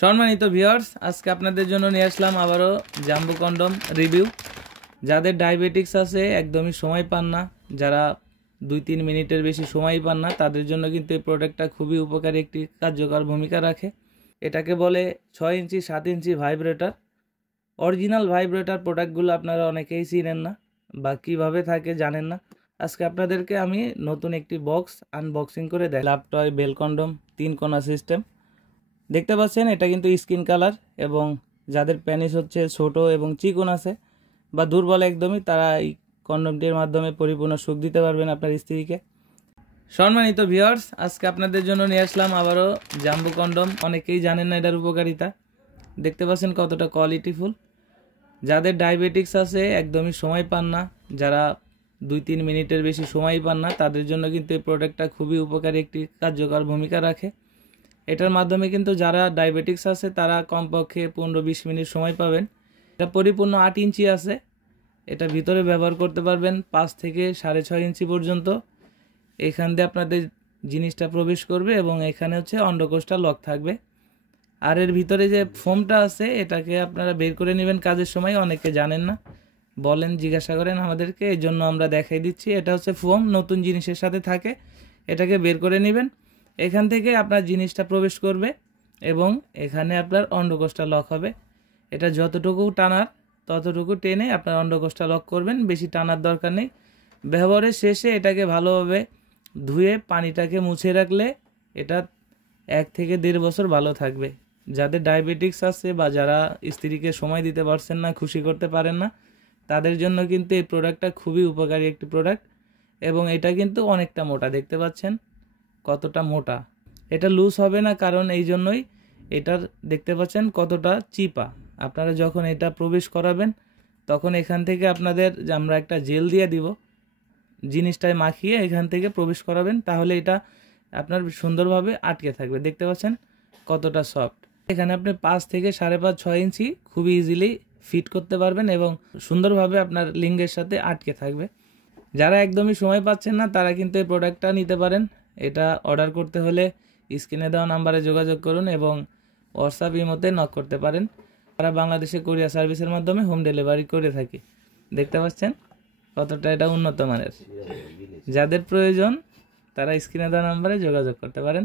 সম্মানিত ভিউয়ার্স, আজকে আপনাদের জন্য নিয়ে আসলাম আবারও জাম্বো কন্ডম রিভিউ। যাদের ডায়াবেটিক্স আছে, একদমই সময় পান না, যারা 2-3 মিনিটের বেশি সময় পান না, তাদের জন্য কিন্তু এই প্রোডাক্টটা খুবই উপকারী একটি কার্যকর ভূমিকা রাখে। এটাকে বলে 6 ইঞ্চি 7 ইঞ্চি ভাইব্রেটর। অরিজিনাল ভাইব্রেটর প্রোডাক্টগুলো আপনারা অনেকেই চিনেন না বা কীভাবে থাকে জানেন না। আজকে আপনাদেরকে আমি নতুন একটি বক্স আনবক্সিং করে দেয়। লাভটয় বেল কন্ডম 3 কোণা সিস্টেম দেখতে পাচ্ছেন। এটা কিন্তু স্কিন কালার, এবং যাদের প্যানিস হচ্ছে ছোট এবং চিকন আছে বা দুর্বল একদমই, তারা এই কন্ডমটির মাধ্যমে পরিপূর্ণ সুখ দিতে পারবেন আপনার স্ত্রীকে। সম্মানিত ভিউয়ার্স, আজকে আপনাদের জন্য নিয়ে আসলাম আবারও জাম্বো কন্ডম। অনেকেই জানেন না এটার উপকারিতা। দেখতে পাচ্ছেন কতটা কোয়ালিটিফুল। যাদের ডায়াবেটিক্স আছে, একদমই সময় পান না, যারা 2-3 মিনিটের বেশি সময় পান না, তাদের জন্য কিন্তু এই প্রোডাক্টটা খুবই উপকারী একটি কার্যকর ভূমিকা রাখে। এটার মাধ্যমে কিন্তু যারা ডায়াবেটিক্স আছে তারা কমপক্ষে 15-20 মিনিট সময় পাবেন। এটা পরিপূর্ণ 8 ইঞ্চি আছে। এটা ভিতরে ব্যবহার করতে পারবেন 5 থেকে 6.5 ইঞ্চি পর্যন্ত। এখান দিয়ে আপনাদের জিনিসটা প্রবেশ করবে এবং এখানে হচ্ছে অন্ডকোষটা লক থাকবে। আর এর ভিতরে যে ফোমটা আছে, এটাকে আপনারা বের করে নেবেন কাজের সময়। অনেকে জানেন না, বলেন, জিজ্ঞাসা করেন আমাদেরকে, এই জন্য আমরা দেখাই দিচ্ছি। এটা হচ্ছে ফোম, নতুন জিনিসের সাথে থাকে। এটাকে বের করে নেবেন, এখান থেকে আপনার জিনিসটা প্রবেশ করবে এবং এখানে আপনার অন্ডকোষটা লক হবে। এটা যতটুকু টানার ততটুকু টেনে আপনার অন্ডকোষটা লক করবেন, বেশি টানার দরকার নেই। ব্যবহারের শেষে এটাকে ভালোভাবে ধুয়ে পানিটাকে মুছে রাখলে এটা 1 থেকে 1.5 বছর ভালো থাকবে। যাদের ডায়াবেটিক্স আছে বা যারা স্ত্রীকে সময় দিতে পারছেন না, খুশি করতে পারেন না, তাদের জন্য কিন্তু এই প্রোডাক্টটা খুবই উপকারী একটি প্রোডাক্ট। এবং এটা কিন্তু অনেকটা মোটা, দেখতে পাচ্ছেন কতটা মোটা। এটা লুজ হবে না, কারণ এই জন্যই এটার দেখতে পাচ্ছেন কতটা চিপা। আপনারা যখন এটা প্রবেশ করাবেন তখন এখান থেকে আপনাদের আমরা একটা জেল দিয়ে দিব, জিনিসটায় মাখিয়ে এখান থেকে প্রবেশ করাবেন, তাহলে এটা আপনার সুন্দরভাবে আটকে থাকবে। দেখতে পাচ্ছেন কতটা সফট। এখানে আপনি 5 থেকে 5.5-6 ইঞ্চি খুবই ইজিলি ফিট করতে পারবেন এবং সুন্দরভাবে আপনার লিঙ্গের সাথে আটকে থাকবে। যারা একদমই সময় পাচ্ছেন না, তারা কিন্তু এই প্রোডাক্টটা নিতে পারেন। এটা অর্ডার করতে হলে স্ক্রিনে দেওয়া নাম্বারে যোগাযোগ করুন এবং হোয়াটসঅ্যাপ ইমোতে নক করতে পারেন। তারা বাংলাদেশে কুরিয়ার সার্ভিসের মাধ্যমে হোম ডেলিভারি করে থাকি। দেখতে পাচ্ছেন কতটা এটা উন্নত মানের। যাদের প্রয়োজন তারা স্ক্রিনে দেওয়া নাম্বারে যোগাযোগ করতে পারেন।